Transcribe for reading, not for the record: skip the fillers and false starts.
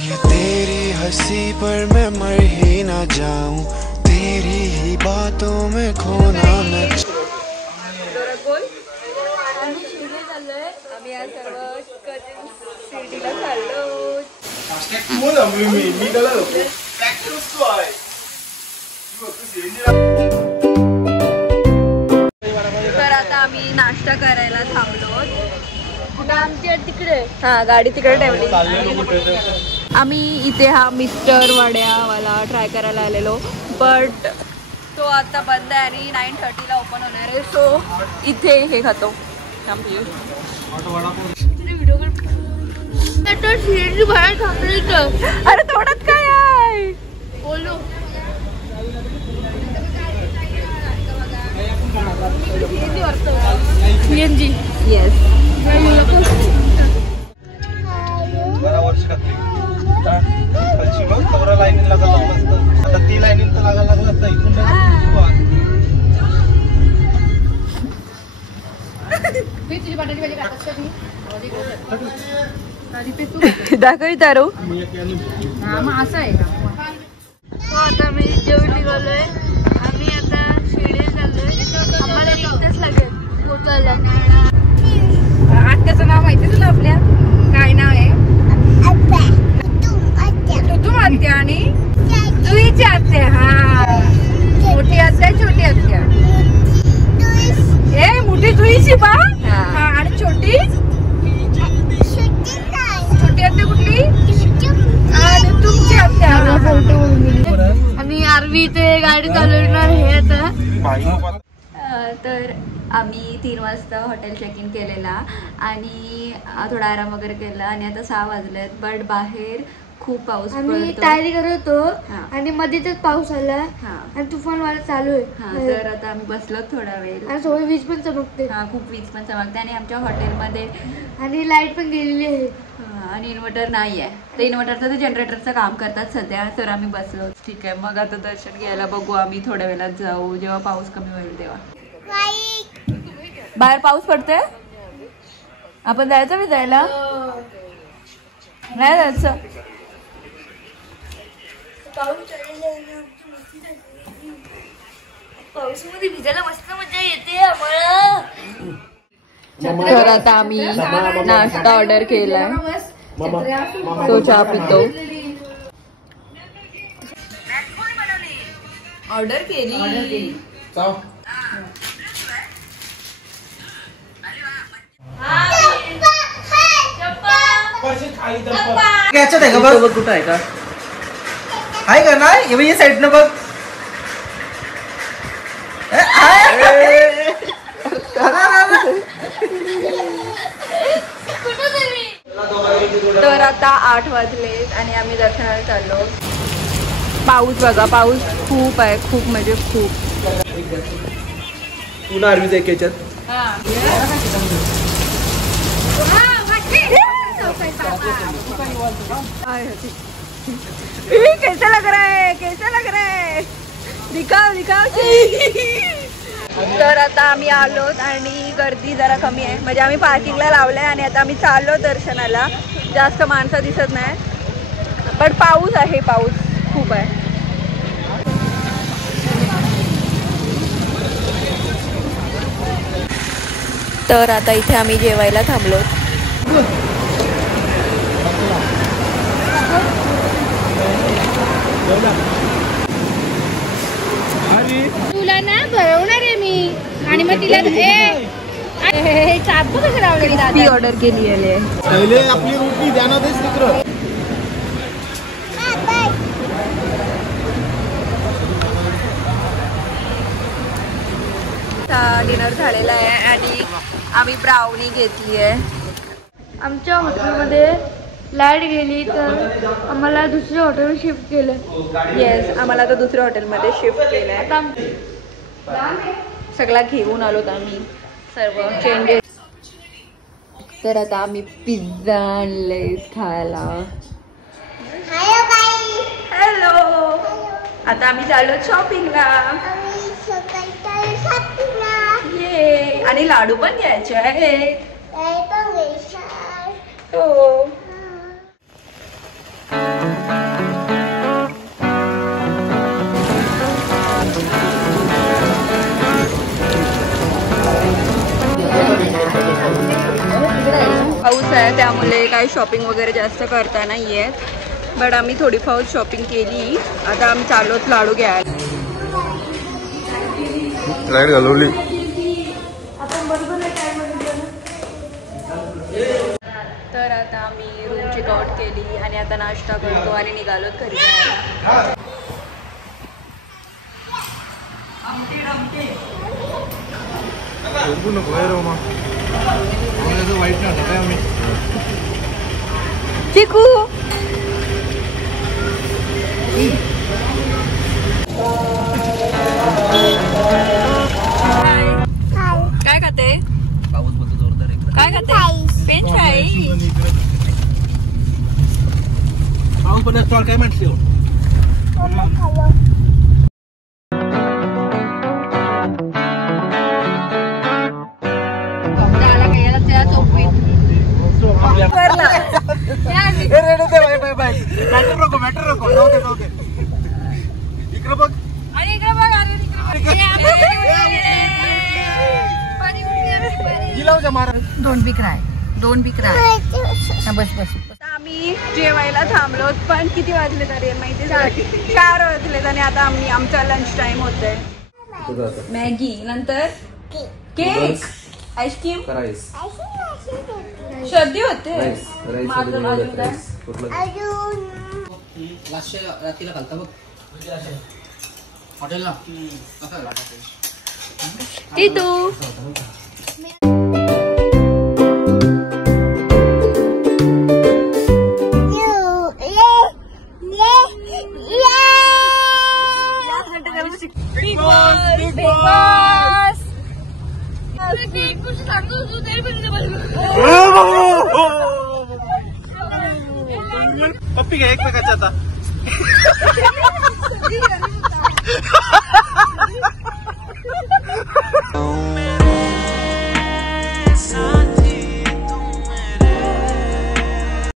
ये तेरी हंसी पर मैं मर ही ना जाऊं, तेरी ही बातों में खोना न। आम्ही आज सर्व कजिन्स शिर्डीला चाललो. तर आता आम्ही नाश्ता करायला थांबलो. आमच्या तिकडे गाडी तिकडे ठेवली. आम्ही इथे हा मिस्टर वड्यावाला ट्राय करायला आलेलो, बट तो आता बंद आहे आणि 9:30ला ओपन होणार आहे. सो इथे हे खातो. अरे थोडंच काय आहे बोलू. येस. दाखव तारू. असं आहे का. हो आता मी जेवण निघालोय. आम्ही आता शिर्डीला चाललोय. आम्हाला इथेच लागेल पोचायला. आत्याचं नाव माहिती तुला आपल्या काय नाव आहे. तू आत्या आणि तुझी आत्या. हा मोठी आत्या छोटी आत्या. ए मोठी तुझी बा आणि छोटी छोटी आत्या कुठली. तुमची आत्या. आणि आरवी ते गाडी चालवणार हे आता. तर आम्ही 3 वाजता हॉटेल चेक इन केलेला आणि थोडा आराम वगैरे केला आणि आता 6 वाजलेत. बट बाहेर खूप पाऊस आम्ही तयारी करत होतो आणि मध्येच पाऊस आला आणि तुफान वारा चालू आहे. तर आता आम्ही बसलो थोडा वेळ आणि सगळी वीज पण चमकते. खूप वीज पण चमकते आणि आमच्या हॉटेलमध्ये आणि लाईट पण गेलेली आहे आणि इन्व्हर्टर नाही आहे. तर इन्व्हर्टरचं ते जनरेटरचं काम करतात सध्या. तर आम्ही बसलो. ठीक आहे मग आता दर्शन घ्यायला बघू. आम्ही थोड्या वेळात जाऊ जेव्हा पाऊस कमी होईल तेव्हा. बाहेर पाऊस पडतोय. आपण जायचं मी जायला नाही जायचं. पावसामध्ये भिजायला मस्त मजा येते आम्हाला. तर आता आम्ही नाश्ता ऑर्डर केलाय. तो चहा पितो. ऑर्डर केली. याच्यात आहे का बघ. कुठं आहे का आहे का नाही. हे साईड न बघ. तर आता 8 वाजलेत आणि आम्ही दर्शनाला चाललो. पाऊस बघा. पाऊस खूप आहे. खूप म्हणजे खूप. पुन्हा आरवीच एक याच्यात. कैसा लग रहा है. कैसा लग रहा है. दिखाव दिखाव. तर आता आम्ही आलोत आणि गर्दी जरा कमी आहे. म्हणजे आम्ही पार्किंगला लावलंय आणि आता आम्ही चाललो दर्शनाला. जास्त माणसं दिसत नाही पण पाऊस आहे. पाऊस खूप आहे. तर आता इथे आम्ही जेवायला थांबलो. तुला ना भरवणार आहे मी आणि मग तिला चापू कसं लावलेली ऑर्डर केली आहे. आपली रोटी द्या ना तेच मित्र. डिनर झालेला आहे आणि आम्ही ब्राउनी घेतली आहे. आमच्या हॉटेलमध्ये लाईट गेली तर आम्हाला दुसऱ्या हॉटेलवर शिफ्ट केलं. येस आम्हाला आता दुसऱ्या हॉटेलमध्ये शिफ्ट केलं आहे. सगळा घेऊन आलोत आम्ही सर्व चेंजेस. तर आता आम्ही पिझ्झा आणले खायला. हॅलो. आता आम्ही चाललो शॉपिंगला. ये आणि लाडू पण घ्यायचे आहेत. हो. काय शॉपिंग वगैरे जास्त करता नाही येत, बट आम्ही थोडीफार शॉपिंग केली. आता आम्ही चाललोत लाडू घ्यायला. लाईट घालवली. तर आता आम्ही रूम चेकआउट केली आणि आता नाश्ता करतो आणि निघालोत घरी जायला. चिकू काय खाते? पाऊस बोलतो जोरदार आहे. काय खाते? French fry. पाऊस पण स्टॉल काय म्हणते हो? दोन बिकरा बस बस. आम्ही जेवायला थांबलो, पण किती वाजले तरी माहिती 4 वाजलेत आणि आता आम्ही आमचा लंच टाइम होतोय. मॅगी नंतर केक, आईस्क्रीम, सर्दी होते. रात्रीला घालता बघ हॉटेलला. तू पप्पी घ्या एकमेकाचा आता.